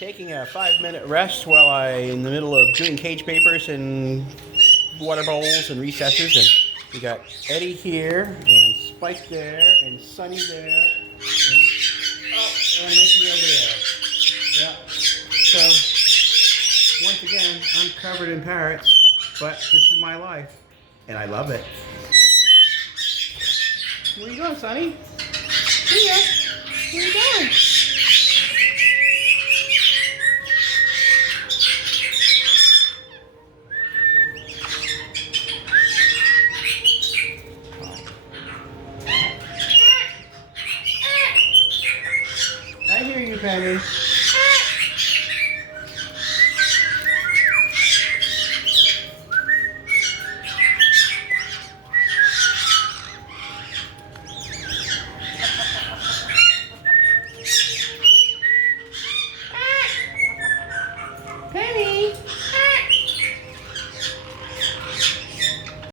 taking a 5-minute rest while in the middle of doing cage papers and water bowls and recesses. And we got Eddie here, and Spike there, and Sunny there, and Ricky over there. Yeah. So, once again, I'm covered in parrots, but this is my life, and I love it. Where you going, Sonny? Here. Where you going?